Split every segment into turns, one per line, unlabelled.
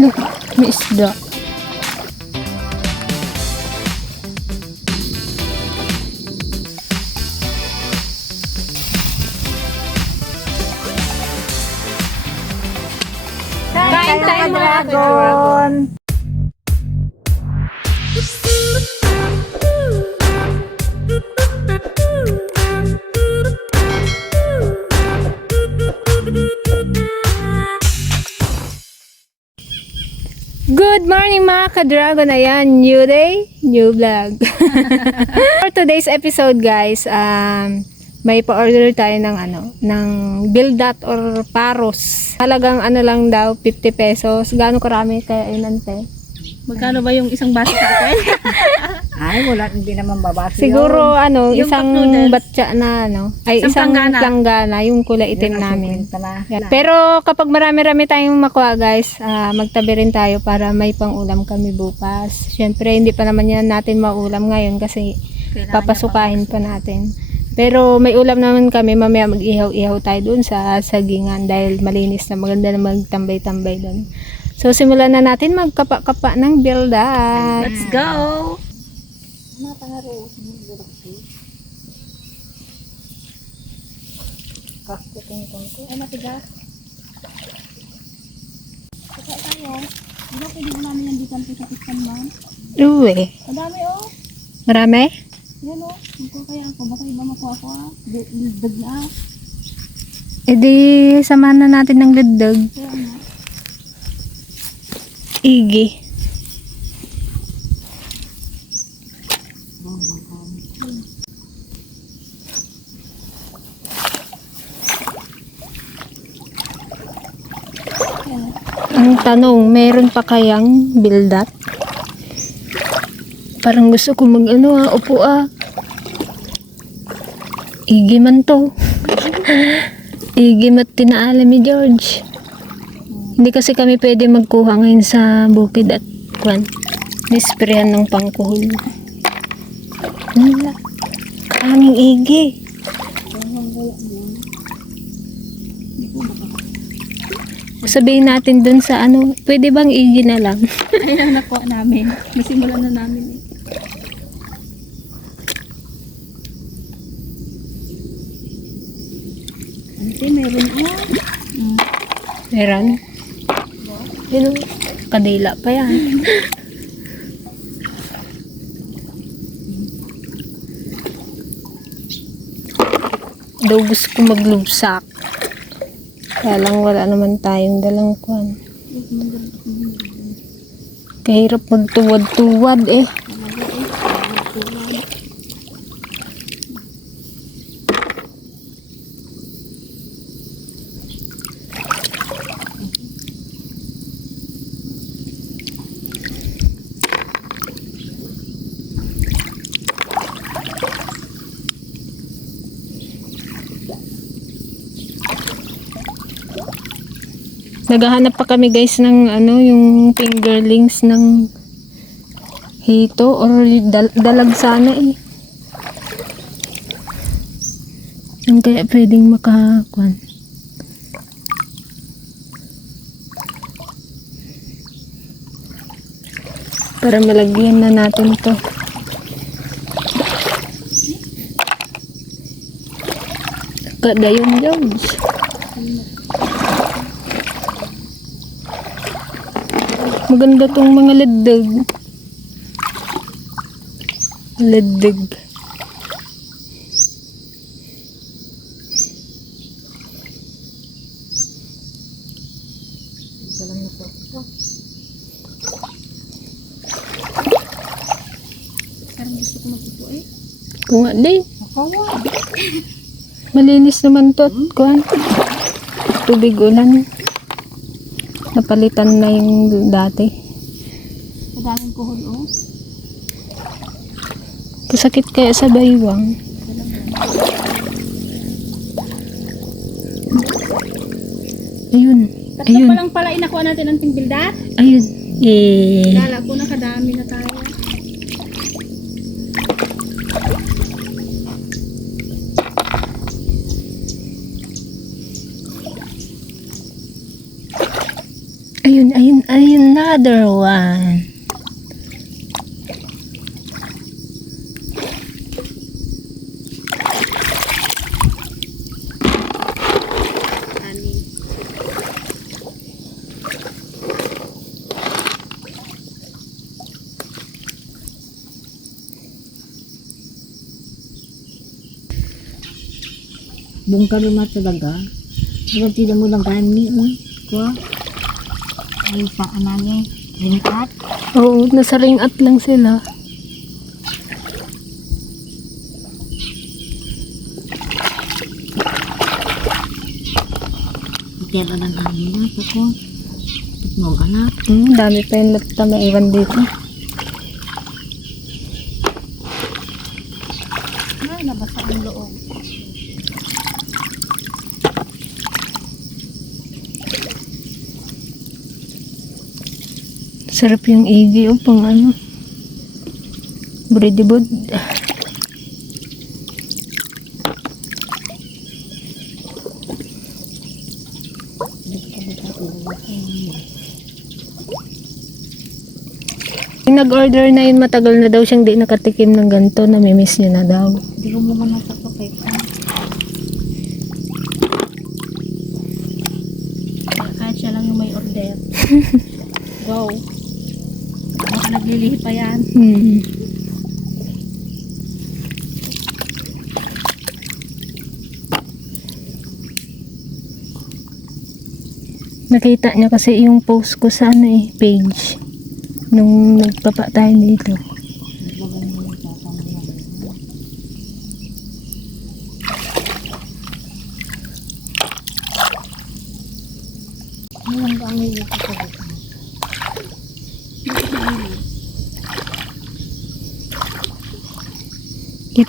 Look, may isda.
Kain tayo mga dragon.
Morning mga ka-dragon! Ayan, new day, new vlog. For today's episode guys, um, may pa-order tayo ng ano, ng bildat or paros. Halagang ano lang daw, 50 pesos. Gaano karami kaya inante?
Magkano ba yung isang baso sa akin?
Ay, wala, hindi naman babasa
Siguro ano,
Yung
isang
cup noodles.
batya na ano, ay isang
Isang planggana.
planggana, yung kulay itim namin. Yan. Pero kapag marami-rami tayong makuha guys, ah, magtabi rin tayo para may pang-ulam kami bukas. Siyempre, hindi pa naman yan natin maulam ngayon kasi papasukahin pa natin. Pero may ulam naman kami, mamaya mag-ihaw-ihaw tayo dun sa sagingan dahil malinis na maganda na magtambay-tambay dun. So simulan na natin magkapa-kapa ng bildat.
Let's go! Ay, matigas. Kaya tayo. Di ba pwede mo namin sa pistan man?
Uwe.
Ang dami oh.
Marami?
Yan oh. Magkuha kaya ako. Baka iba makuha ko ah. Dag na ah.
E di, samahan na natin ng liddag.
Kaya nga.
Igi. Ang tanong, meron pa kayang bildat? Parang gusto ko mag ano ah, upo ah. Igi man to. Igi mat tinaalam ni George. Hindi kasi kami pwede magkuha ngayon sa bukid at kwan. Nisprehan ng pangkuhol. Wala. Kaming igi. Sabihin natin dun sa ano, pwede bang igi na lang?
Ayun ang nakuha namin. Nasimulan na namin eh. Ante, meron oh. Mm.
Meron. Yun o. Kadila pa yan. Daw gusto ko maglubsak. Kaya lang wala naman tayong dalang kwan. Kahirap magtuwad-tuwad eh. Naghahanap pa kami guys ng ano, yung fingerlings ng hito or dal- dalag sana eh. Yung kaya pwedeng makakuan. Para malagyan na natin to. Kada yun George. Maganda tong mga
ko magpupo eh.
Kung nga di.
Nakawa.
Malinis naman to. at Kuhan. Tubig ulan. Napalitan na yung dati.
Madaming kuhol oh.
Kasakit kaya sa baywang. Ayun.
Tatlo
Ayun.
pa lang pala inakuha natin ang tingbildat.
Ayun. Eh.
Kala ko nakadami na tayo.
Another one.
Bungkalo na talaga. Dapat tidak mo lang kani. Eh. Kuha. Ay, sa anani. Ringkat.
Oo, nasa ring at lang sila.
Kaya lang hangin na. Ako. Tutmong anak.
Hmm, dami pa yung lapta maiwan dito. Sarap yung igi o pang ano. Breadybod. Yung nag-order na yun, matagal na daw siyang di nakatikim ng ganito, namimiss niya na daw.
Hindi ko mo kapay ko. Kahit siya lang yung may order. Go. Naglilihi pa yan.
Hmm. Nakita niya kasi yung post ko sa ano eh, page. Nung nagpapa tayo dito.
Ano ba ang nilito ko dito?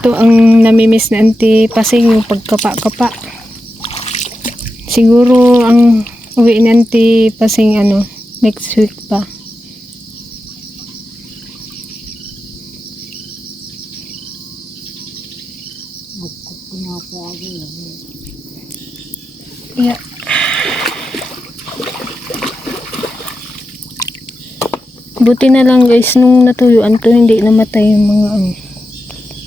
Ito ang namimiss na anti pasing yung pagkapa-kapa. Siguro ang uwi ni anti pasing ano, next week pa. Yeah. Buti na lang guys, nung natuyuan to, hindi namatay yung mga ano,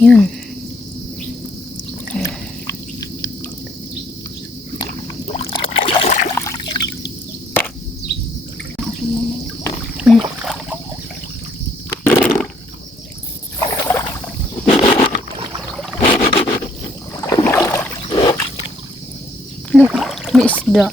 Yun. Look, isda.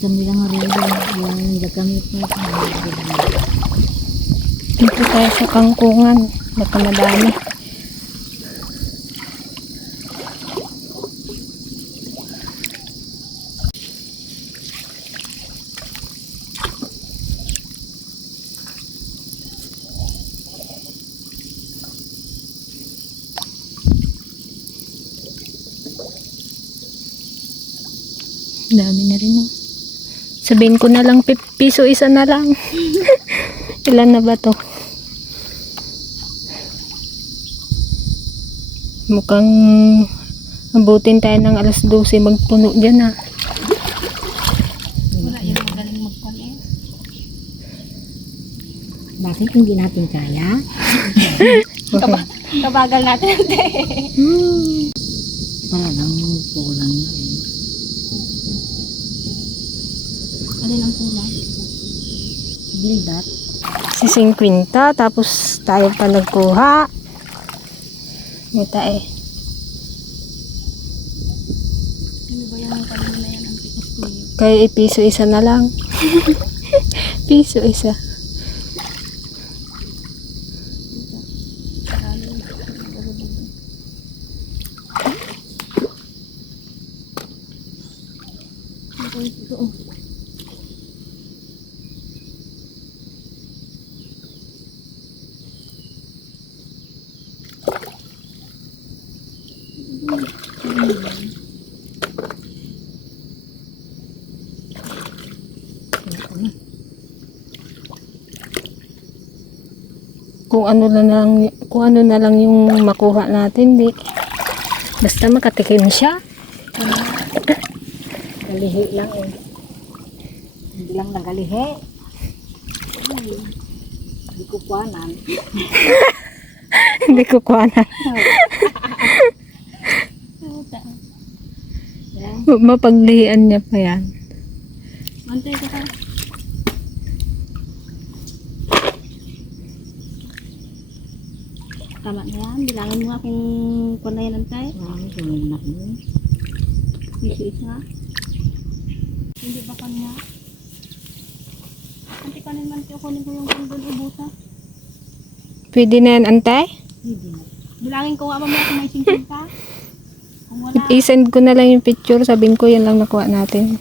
Kasit kami lang rin yung nagamit na ito.
Dito tayo sa kangkungan. Baka madami. Dami na rin. Oh. Sabihin ko na lang, piso isa na lang. Ilan na ba to? Mukhang abutin tayo ng alas 12 magpuno dyan ah.
Wala yung magaling magpalit.
Bakit hindi natin kaya?
Kabagal natin.
Talagang kulang na eh.
Alin ang kulang?
Bildat.
Si 50 tapos tayo pa nagkuha. Mita eh.
Ano ba yung kanina na yan ang yun?
Kaya ipiso isa na lang. piso isa. Kung ano na lang, kung ano na lang yung makuha natin, di. Basta makatikim siya.
Galihi lang eh. Hindi lang nagalihi. Hindi ko kuhanan.
Hindi ko kuha na. Mapaglihian niya pa yan.
Antay ka ka. Tama na yan. Bilangin mo nga kung kung na yan antay.
Marami gawin na yun.
Isu isa. Hindi ba kanya? Antay ka naman kayo kunin ko yung kundon ubusa.
Pwede na yan, antay?
Hindi na.
Bilangin ko nga mamaya kung may singkong ka. Kung wala.
I-send ko na lang yung picture. Sabihin ko, yan lang nakuha natin.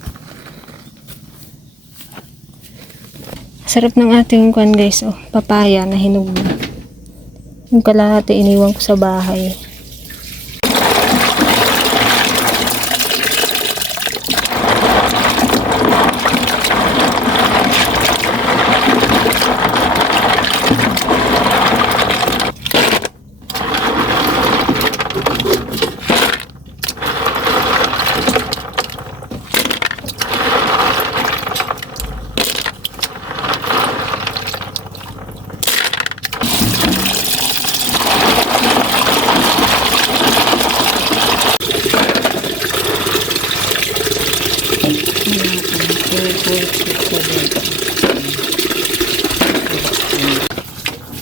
Sarap ng ating kwan guys. Oh, papaya na hinog na. Yung kalahati iniwan ko sa bahay.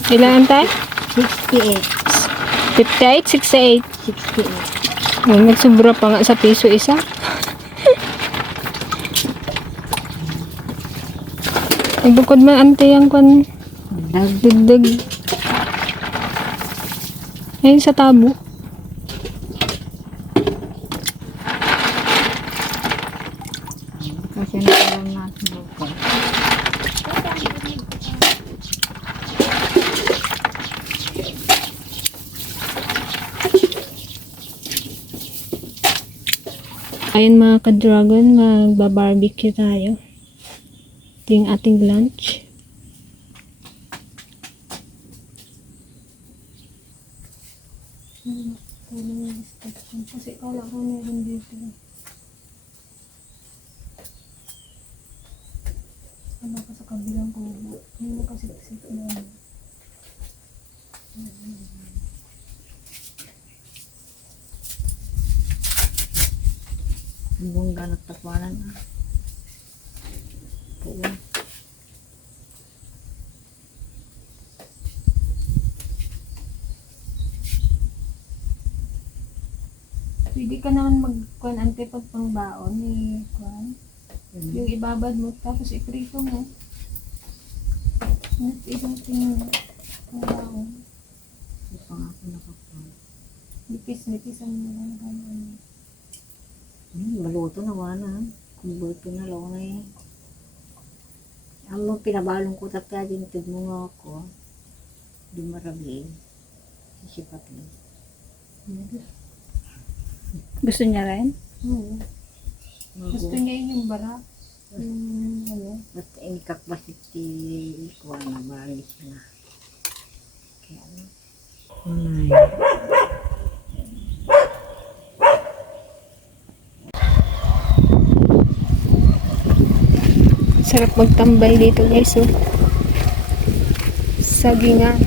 Ilan antay?
68.
58, 68.
68.
Ay, nagsubra pa nga sa piso isa. Ay, bukod man ante yung kwan,
Dag.
dagdag. Ayun sa tabo.
Kasi na lang natin bukas.
Ayun mga ka-dragon, magba-barbecue tayo. Ito yung ating lunch. Kasi kala ko meron dito. Ano ka sa kabilang kubo? Hindi kasi kasi na.
Hanggang ganat takwanan na. Oo.
Pwede ka naman mag-kuan ante pag pangbaon ni kuan. Yung ibabad mo, tapos iprito mo. At isang tingin. Wow.
Hindi pa nga ako nakapag.
Nipis-nipis ang mga ganun.
Hmm, maluto na wala. Kumbuto na lang na eh. Ang mga pinabalong ko tatya din mo nga ako. Di marami. Sisipatin.
Gusto niya rin?
Oo. Gusto
Mago.
niya yun yung bara. Yung ano.
Basta inikak basit ti ikuha na malis na. Kaya ano. Ay.
Sarap magtambay dito guys. Oh. Sagingan.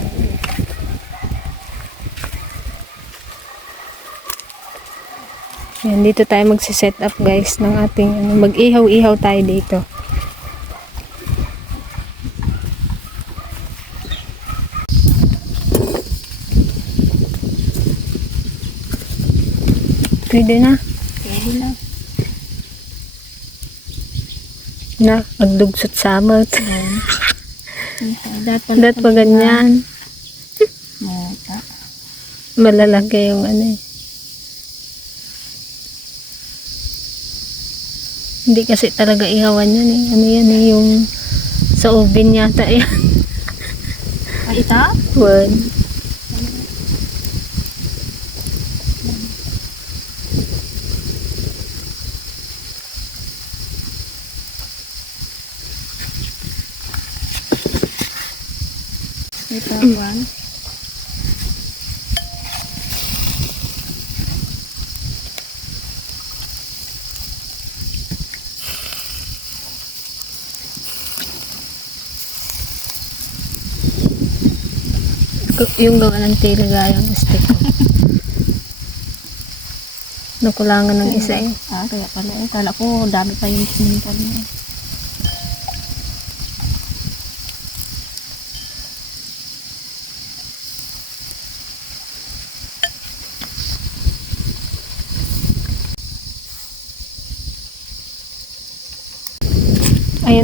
Yan, dito tayo magsiset up guys ng ating ano, mag-ihaw-ihaw tayo dito. Pwede na.
Pwede na.
Na, magdugsot sa amot.
Dapat pala
Dapat pa ganyan.
Mata.
Malalaki yung ano eh. Hindi kasi talaga ihawan yan eh. Ano yan eh, yung sa oven yata yan.
Ay?
Word.
Juan.
Yung gawa ng tiligayang stick. Nakulangan ng isa eh.
Ah, kaya pala eh. Kala ko, dami pa yung sinintan niya.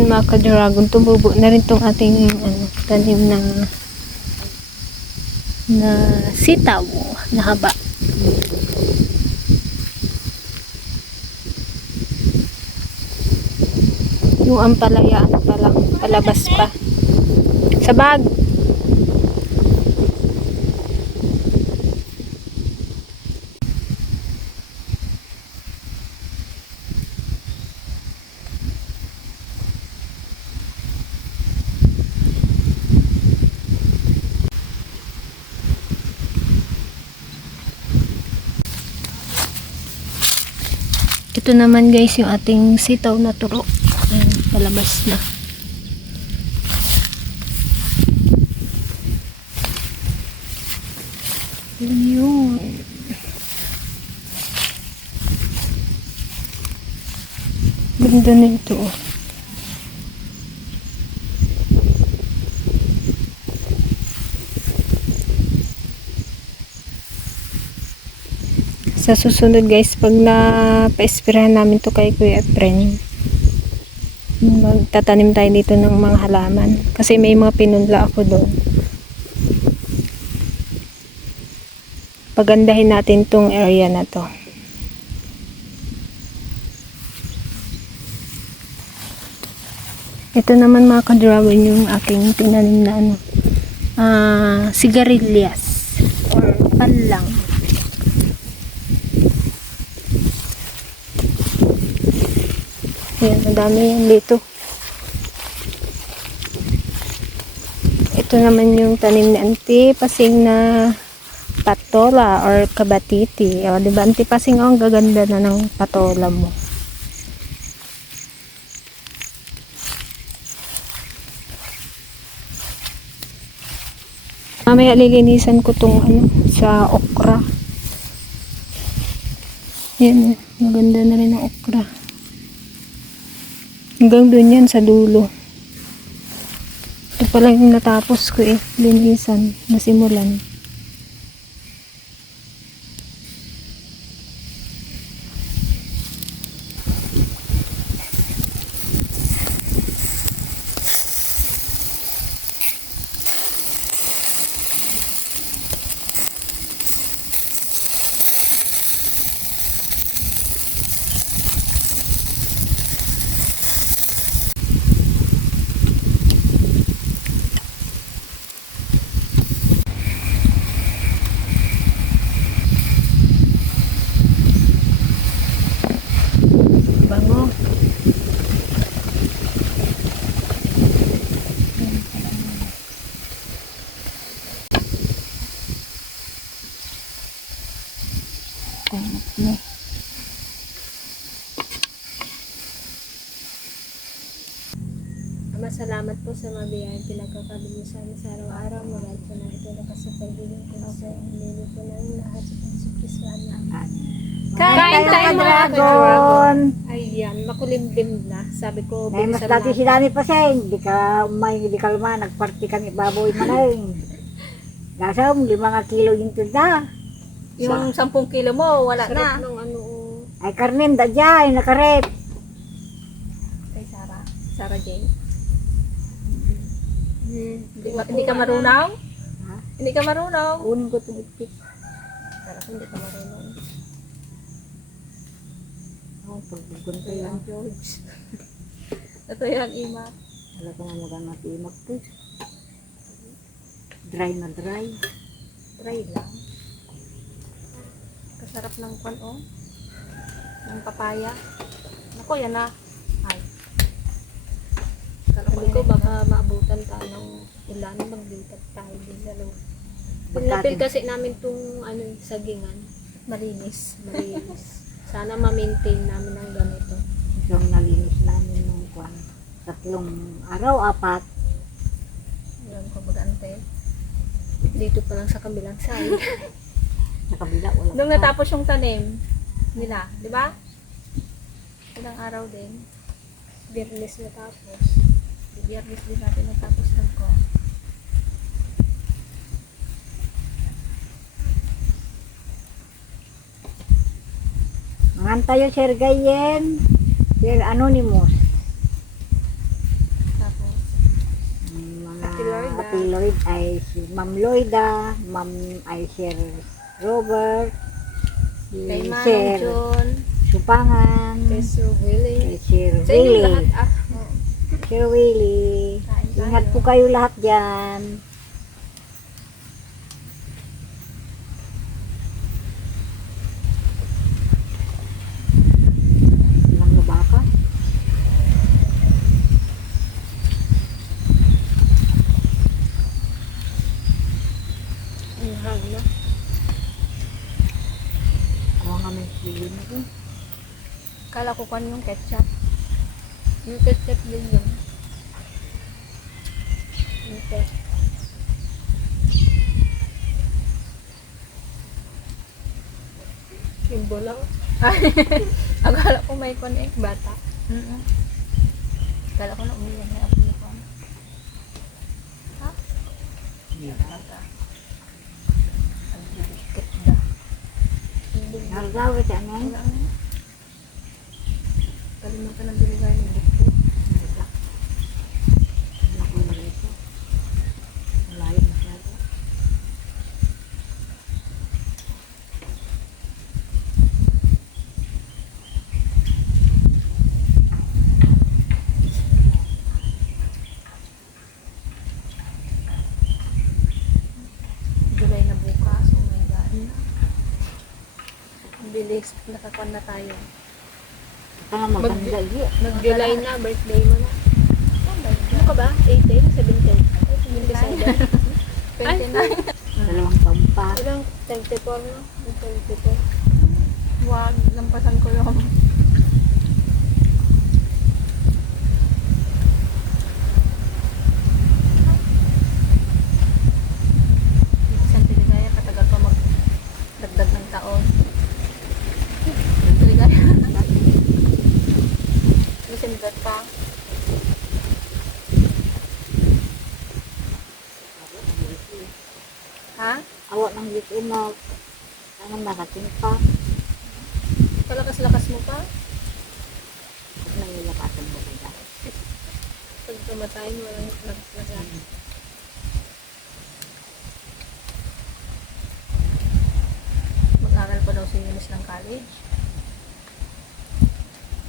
Ayan mga ka-dragon, tumubo na rin tong ating ano, tanim na na sitaw na haba. Yung ampalaya, ano pala, palabas pa. Sa bag. Ito naman guys yung ating sitaw na turo. Ayan, palabas na. Yun. Ganda nito. oh. Sa susunod guys, pag na-paespirahan namin to kay Kuya Efren, magtatanim tayo dito ng mga halaman. Kasi may mga pinunla ako doon. Pagandahin natin tong area na to. Ito naman mga ka-dragon yung aking tinanim na ano, ah, sigarilyas or panlang. Ayan, madami yan dito. Ito naman yung tanim ni Auntie Pasing na patola or kabatiti. O, di ba Auntie Pasing, oh, ang gaganda na ng patola mo. Mamaya lilinisan ko tong ano, sa okra. Yan, maganda na rin ang okra. Hanggang doon yan sa dulo. Ito pala yung natapos ko eh. Linisan. Nasimulan. Ama, salamat po sa mabiyayang pinagkakabili sa amin sa araw-araw. Magal po na ito nakasapagbiling ko sa hindi po namin lahat sa Panginoon Amen.
Kain tayo
mga
dragon.
Ayan, makulimlim na. Sabi ko,
Nay mas dati
natin.
si Dani pa siya, hindi ka umay, hindi ka luma, nagparty kami baboy manay. Gasam, lima nga kilo yung tinda.
Yung 10 kilo mo, wala na.
nung ano, oh,
Ay karnin, da dyan, nakaret.
Kay Sarah.
Sarah Jane. Hmm,
Hindi, hindi ka marunong?
Ha?
Hindi ka marunong?
Kunin ko itong.
Sarah, hindi ka marunong.
Oh, pagbugon ko
Ito
yan.
George. Ito yan, Ima.
Wala ko nga magana timak to. Dry na dry.
Try lang. Kasarap ng kwan, oh. Ng papaya. Nako, yan na.
Sabi ko, baka maabutan tayo ng ulan, maglipat tayo din sa loob. Pinapil kasi namin itong ano, sagingan,
malinis.
malinis. Sana ma-maintain namin ng ganito.
Isang nalinis namin nung kwan. Tatlong araw, apat.
Yan ko magante.
Dito pa lang sa kabilang side.
Sa kabila, wala
Nung natapos yung tanim nila, di ba? Ilang araw din.
Biyernes na tapos.
Biyernes din natin natapos ng ko.
Mangan tayo, Sir Gayen. Sir Anonymous.
Tapos,
Mga
Ate Lloyda.
Ate Lloyd ay si Ma'am Lloyda. Ma'am ay Sir Robert. Si
kay Manong
Sir
John.
Supangan.
Kay Sir Willie.
Kay Sir
Sa inyo
Willie.
lahat ah.
Sir
tayo.
Ingat po kayo lahat dyan.
Kala ko kwan yung ketchup.
Yung ketchup din yun. Ito. Simbo lang.
Akala ko may connect.
Bata.
Mm Akala ko na umiyan na ako kwan. Ha? Bata. Ang bibigkit da.
Nargawa siya ngayon.
Wala na. Kalimutan ng binigay ng bukit.
Ako na rito. Malayo masyado.
July na bukas. Oh my God. Ang bilis. Nakakwan na tayo.
Ito nga maganda.
Mag-July na, birthday mo na. Ano ka ba? 18? 17?
29. 29.
Dalawang pampa.
Ilang? 34 no? Yung 34.
Wag, lampasan ko yung Isang piligaya, katagal pa magdagdag ng taon. Isang piligaya. December pa. Ha?
Awak ng litin na ano nakating pa.
Palakas-lakas mo pa?
At nangilakasan mo ba?
Pag tumatay mo, walang nagsasabi.
Mag-aral pa daw si Eunice ng college.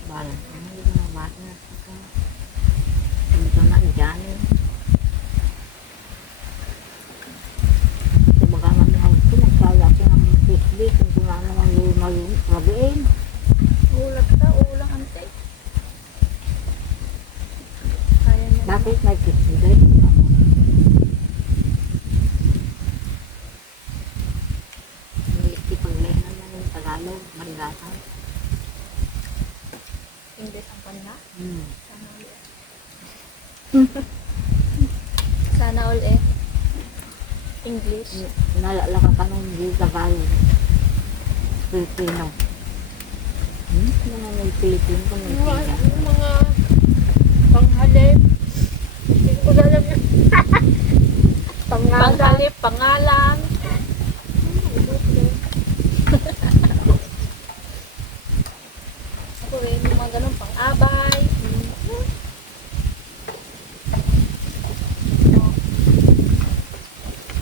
Bala. Ano yung mga bata na sa Ito na dyan. Sa baga nga mga ito, nagkaya siya ng Facebook kung kung ano ang lumalung, rabiin.
Ulat ka, ulang ante. Kaya niya.
Bakit may Facebook ay? Hindi ipaglehan na ng Tagalog, Marilasan.
English ang kanila.
Hmm.
Sana all eh. English.
Nalala ka nung di Tagalog. Filipino. Hmm? Ano na may Filipino kung may Filipino?
mga panghalip. Hindi ko alam yun. Panghalip, pangalan. Ako eh, yung mga ganun, pang-abay.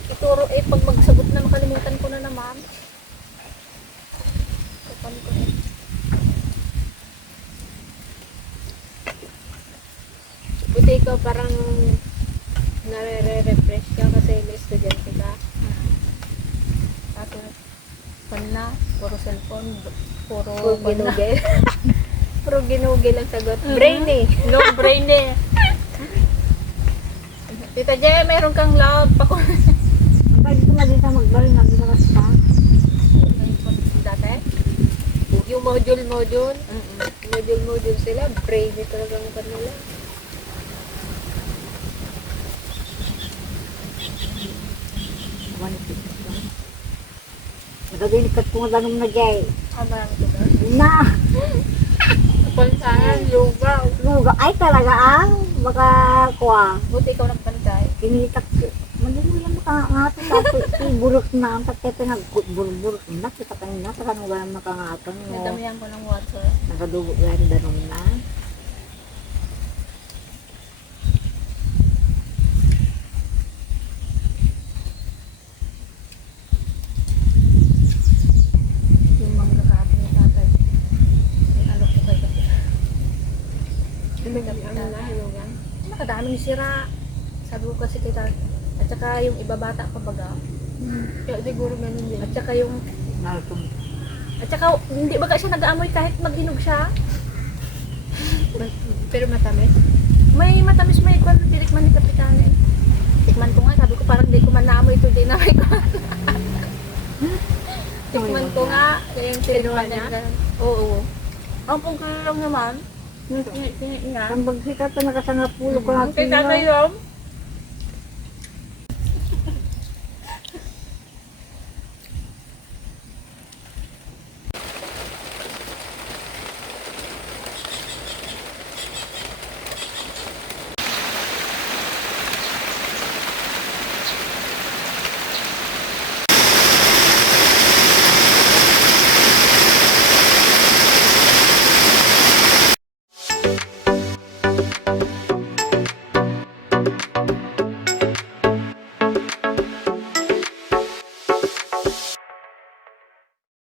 Ituro eh, pag magsagot na makalimutan ko na naman. Kapan ko eh.
Ikaw parang nare-refresh ka kasi may estudyante ka.
Kaso, pan na, puro cellphone, puro,
Puro ginugil. Puro ginugil ang sagot.
Mhm.
Brainy.
No brain eh. Tita Jay, meron kang loud pa ko.
Pwede ko na din sa magbalik na binas pa.
Dati?
Yung module-module. Module-module sila. Brainy talaga ang kanila.
One fifty. Nagadinikot ko nga ganun na jay.
Ah, marami ko ba?
Na!
Pansahan, lugaw.
Luga, ay talaga ah. Baka kuha.
Buti ikaw nagpantay.
Kinitak ko. Mo lang makangato tapos iburot na ang takete nagburburot na kita kanina sa kanong ganang makangato.
Nadamihan ko ng water.
Nagadugo yan danong na.
Yung mga kakapin ni tatay. Yung ano ko kay kapit.
Ano na, hinugan.
Nakadaming sira. Sabi ko kasi kita. At saka yung iba bata pa baga.
Kaya siguro ganun din.
At saka yung. At saka, hindi ba siya nag-aamoy kahit maghinog siya?
Pero matamis.
May matamis may kwan, tinikman ni Kapitana eh. Tikman ko nga, sabi ko parang di ko man naamoy ito, di na may kwan. Tikman ko nga, kaya yung tinikman
niya?
Oo. Ang pong lang naman.
Ang bagsikat na nakasangapulo ko
Ang
lang
kay tatay yun,